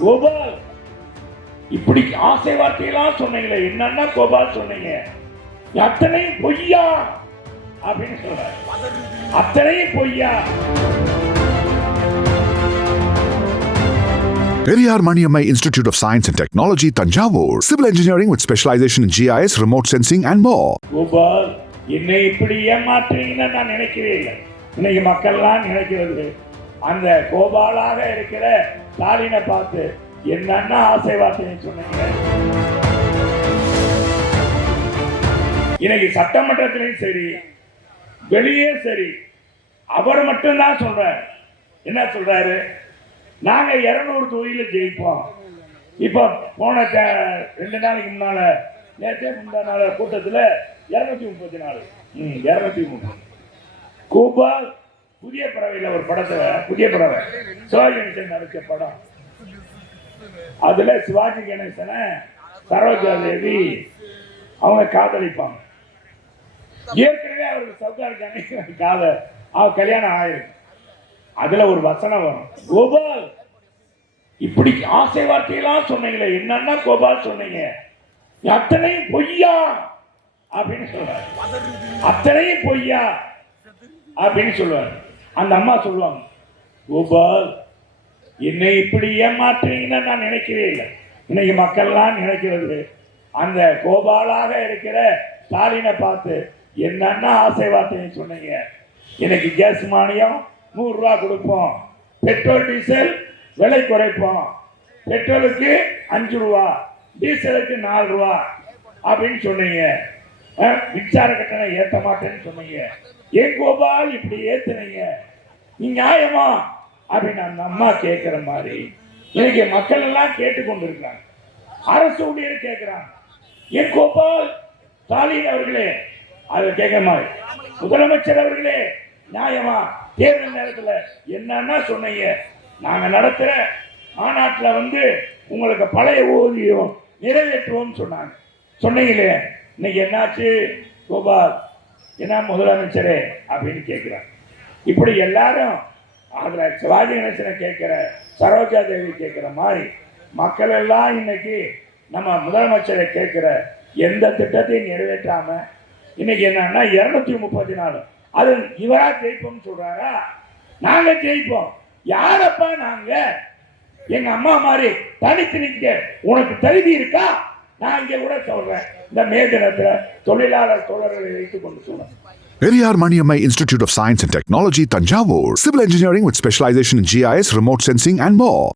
கோபால் இப்படி ஆசை வார்த்தையெல்லாம் சொன்னீங்களே என்னன்னா கோபால் சொன்னீங்க அத்தனையும் பொய்யா அப்படின்னு சொல்றாரு அத்தனையும் பொய்யா Maniammai Institute of Science and Technology, Tanjavur. Civil engineering with specialization in GIS, remote sensing, and more. Gopal என்னை இப்படி ஏமாற்றுறீங்கன்னு நான் நினைக்கவே இல்லை இன்னைக்கு மக்கள்லாம் நினைக்கிறது அந்த கோபாலாக இருக்கிற ஸ்டாலினை பார்த்து என்னன்னா ஆசை வார்த்தையை சொன்னீங்க? இன்னைக்கு சட்டமன்றத்திலையும் சரி வெளியே சரி அவர் மட்டும்தான் சொல்றார். என்ன சொல்றாரு? நாங்க இருநூறு தொகுதியில ஜெயிப்போம். இப்போ போன ரெண்டு நாளைக்கு முன்னால நேற்றே முந்தா நாள் கூட்டத்தில் இருநூத்தி முப்பத்தி நாலு. ம் இருநூத்தி முப்பது கோபால் புதிய பறவையில் ஒரு படத்தை புதிய பறவை. சிவாஜி கணேசன் நடிச்ச படம். அதுல சிவாஜி கணேசனை சரோஜா தேவி அவங்க காதலிப்பாங்க. ஏற்கனவே அவருக்கு சவுகார் கணேசன் காதல் அவ கல்யாணம் ஆயிருக்கு. அதுல ஒரு வசனம் வரும். கோபால் இப்படி ஆசை வார்த்தையெல்லாம் சொன்னீங்களே என்னன்னா கோபால் சொன்னீங்க. அத்தனையும் பொய்யா அப்படின்னு சொல்றாரு. அத்தனையும் பொய்யா அப்படின்னு சொல்லுவார். அந்த அம்மா சொல்லுவாங்க கோபால் என்னை இப்படி ஏமாற்றுறீங்கன்னு நான் நினைக்கவே இல்லை. இன்னைக்கு மக்கள்லாம் நினைக்கிறது அந்த கோபாலாக இருக்கிற ஸ்டாலினை பார்த்து என்னன்னா ஆசை வார்த்தையை சொன்னீங்க. எனக்கு கேஸ் மானியம் நூறுரூவா கொடுப்போம். பெட்ரோல் டீசல் விலை குறைப்போம். பெட்ரோலுக்கு அஞ்சு ரூபா டீசலுக்கு நாலு ரூபா அப்படின்னு சொன்னீங்க. மின்சார கட்டணம் ஏற்ற மாட்டேன்னு சொன்னீங்க. ஏன் கோபால் இப்படி ஏத்துனீங்க? நீ நியாயமா? அப்படின்னு அந்த அம்மா கேட்கிற மாதிரி இன்னைக்கு மக்கள் எல்லாம் கேட்டுக்கொண்டிருக்காங்க அரசு ஊழியர் கேட்கிறாங்க ஏன் கோபால்? ஸ்டாலின் அவர்களே அதை கேட்கிற மாதிரி. முதலமைச்சர் அவர்களே நியாயமா? தேர்தல் நேரத்தில் என்னன்னா சொன்னீங்க. நாங்க நடத்துற மாநாட்டில் வந்து உங்களுக்கு பழைய ஊதியம் நிறைவேற்றுவோம் சொன்னாங்க. சொன்னீங்களே. இன்னைக்கு என்னாச்சு? கோபால் என்ன முதலமைச்சரே? அப்படின்னு கேட்கிறாங்க இப்படி எல்லாரும் அதில் சிவாஜி கணேசனை கேட்குற சரோஜா தேவி கேட்குற மாதிரி மக்கள் எல்லாம் இன்னைக்கு நம்ம முதலமைச்சரை கேட்குற எந்த திட்டத்தையும் நிறைவேற்றாம இன்னைக்கு என்னன்னா இருநூத்தி முப்பத்தி நாலு. அது இவரா ஜெயிப்போம்னு சொல்றாரா? நாங்க ஜெயிப்போம். யாரப்பா நாங்க? எங்க அம்மா மாதிரி தனித்து நிற்க உனக்கு தகுதி இருக்கா? நான் இங்க கூட சொல்றேன் இந்த மே தினத்துல தொழிலாளர் தோழர்களை வைத்துக் கொண்டு சொல்றேன் Periyar Maniammai Institute of Science and Technology, Tanjavur. Civil engineering with specialization in GIS, remote sensing, and more.